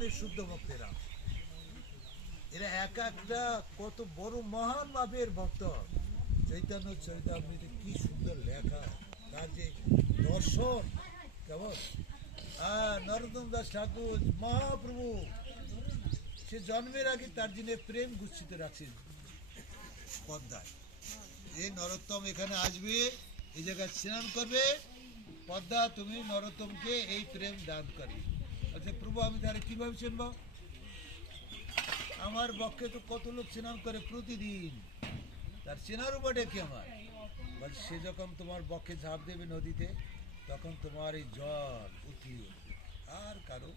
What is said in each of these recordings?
মানে শুদ্ধ ভক্তেরা, এরা এক একটা কত বড় মহান ভাবের ভক্ত। চৈতন্য চরিতামৃতে কি সুন্দর লেখা, তার যে দর্শন কেমন। নরোত্তম দাস ঠাকুর মহাপ্রভু সে জন্মের আগে তার জন্য প্রেম গুচ্ছিত রাখছেন পদ্মায়। এই নরোত্তম এখানে আসবে, এই জায়গায় স্নান করবে, পদ্মা তুমি নরোত্তমকে এই প্রেম দান করবে। আচ্ছা প্রভু আমি তাহলে কিভাবে চিনব? আমার বক্ষে তো কত লোক স্নান করে প্রতিদিন, তার চেনার উপায়টা কি আমার? বল সে যখন তোমার বক্ষে ঝাঁপ দেবে নদীতে, তখন তোমার এই জল উঠলে উঠবে, আর কারো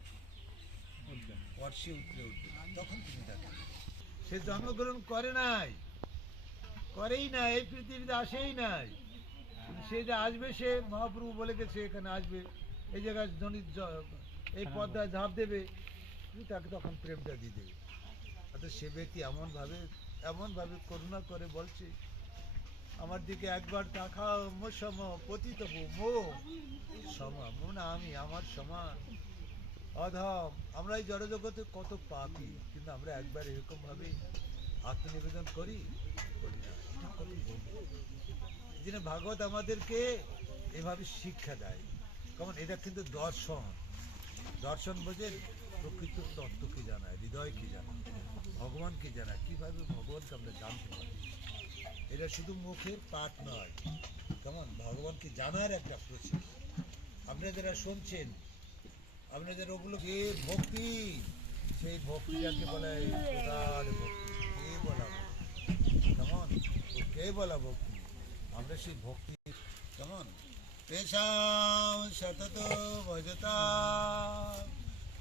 বর্ষে উঠলে উঠবে, তখন তুমি দেখো। সে জন্মগ্রহণ করে নাই, করেই না, এই পৃথিবীতে আসেই নাই। সে যে আসবে, সে মহাপ্রভু বলে গেছে এখানে আসবে, এই জায়গায় এই পদ্মায় ঝাঁপ দেবে, তুমি তাকে তখন প্রেমটা দিয়ে দেবে। অর্থাৎ সে ব্যক্তি এমনভাবে করুণা করে বলছে, আমার দিকে একবার তাকাও মো সম পতিত মো সমা, মন আমি আমার সমান অধম। আমরা এই জড়জগতে কত পাপী, কিন্তু আমরা একবার এরকম ভাবে আত্মনিবেদন করি না। এটা কত যিনি ভাগবত আমাদেরকে এভাবে শিক্ষা দেয়, কারণ এটা কিন্তু দর্শন। দর্শন বোঝে প্রকৃত তত্ত্বকে জানায়, হৃদয়কে জানায়, ভগবানকে জানায়, কিভাবে ভগবানকে আমরা জানতে পারি। এটা শুধু মুখের পাঠ নয়, কেমন ভগবানকে জানার একটা প্রসেস। আপনারা যারা শুনছেন, আপনারা যারা ওগুলোকে ভক্তি, সেই ভক্তি যাকে বলা হয় প্রগাঢ় ভক্তি। কে বলা কেমন, কে বলা ভক্তি? আমরা সেই ভক্তি কেমন পেশাম সতত ভজতা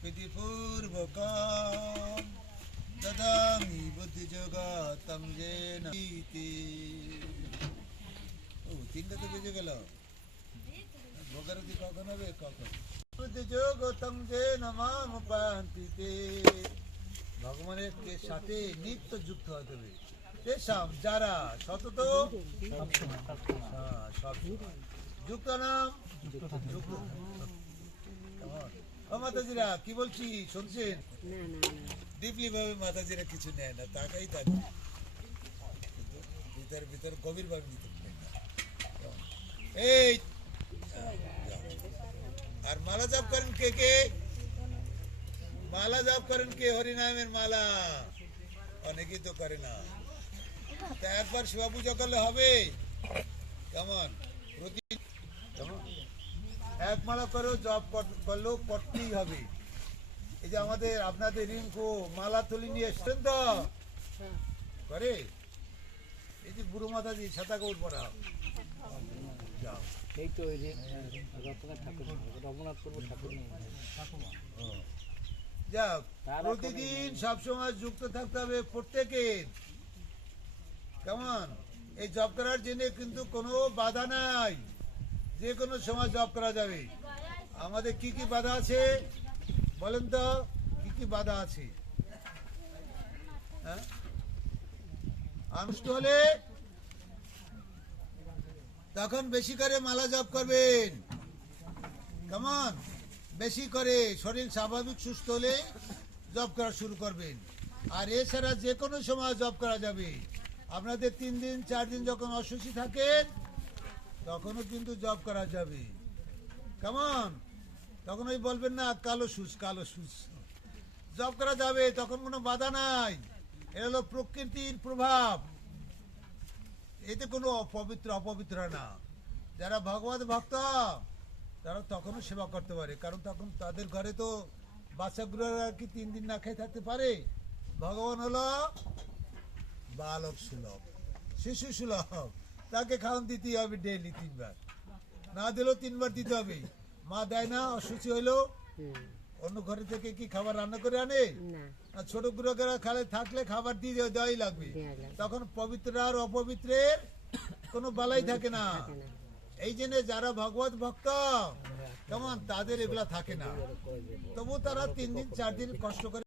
প্রীতিপূর্বকম দদামি বুদ্ধিযোগতম যেন ইতি। ও তিনটা তো বেজে গেল, ভোগারতি কখন হবে? কখন বুদ্ধিযোগতম যেন মাম পান্তিতে। ভগবানের সাথে নিত্য যুক্ত হতে হবে। পেশাম যারা সতত সব যুক্ত নাম যুক্ত। মাতাজিরা কি বলছি শুনছেন? ডিপলি ভাবে মাতাজিরা কিছু নেয় না, তাকাই থাকবে, ভিতর ভিতর গভীর ভাবে এই। আর মালা জপ করেন কে কে? মালা জপ করেন কে? হরিনামের মালা অনেকেই তো করে না। তা একবার শিবা পূজা করলে হবে? কেমন প্রতি এক মালা করেও জপ করলেও করতেই হবে। এই যে আমাদের আপনাদের রিঙ্কু মালা তুলি নিয়ে এসছেন তো করে, এই যে বুড়ো মাতাজি ছাতা কৌট পড়া যাও, এই তো যাও, প্রতিদিন সবসময় যুক্ত থাকতে হবে প্রত্যেকের। কেমন এই জব করার জন্য কিন্তু কোনো বাধা নাই, যে কোনো সময় জব করা যাবে। আমাদের কি কি বাধা আছে বলেন তো, কি কি বাধা আছে? হ্যাঁ, আনুষ্ঠ হলে তখন বেশি করে মালা জপ করবেন। কেমন বেশি করে শরীর স্বাভাবিক সুস্থ হলে জব করা শুরু করবেন। আর এছাড়া যে কোনো সময় জব করা যাবে। আপনাদের 3 দিন 4 দিন যখন অসুস্থ থাকেন, তখনও কিন্তু জব করা যাবে। কেমন তখন ওই বলবেন না কালো সুচ কালো সুচ, জব করা যাবে, তখন কোনো বাধা নাই। এটা হলো প্রকৃতির প্রভাব, এতে কোনো অপবিত্র না। যারা ভগবত ভক্ত তারা তখনও সেবা করতে পারে, কারণ তখন তাদের ঘরে তো বাচ্চাগুলো আর কি 3 দিন না খেয়ে থাকতে পারে। ভগবান হলো বালক সুলভ, শিশু সুলভ, তাকে খাওয়ান দিতেই হবে ডেইলি 3 বার, না দিলেও 3 বার দিতে হবে। মা দেয় না, অসুচি হইলো অন্য ঘরে থেকে কি খাবার রান্না করে আনে? ছোট গুড়া খালে থাকলে খাবার দিয়ে দেওয়াই লাগবে। তখন পবিত্র আর অপবিত্রের কোনো বালাই থাকে না। এই জন্য যারা ভগবত ভক্ত কেমন তাদের এগুলা থাকে না, তবু তারা 3 দিন 4 দিন কষ্ট করে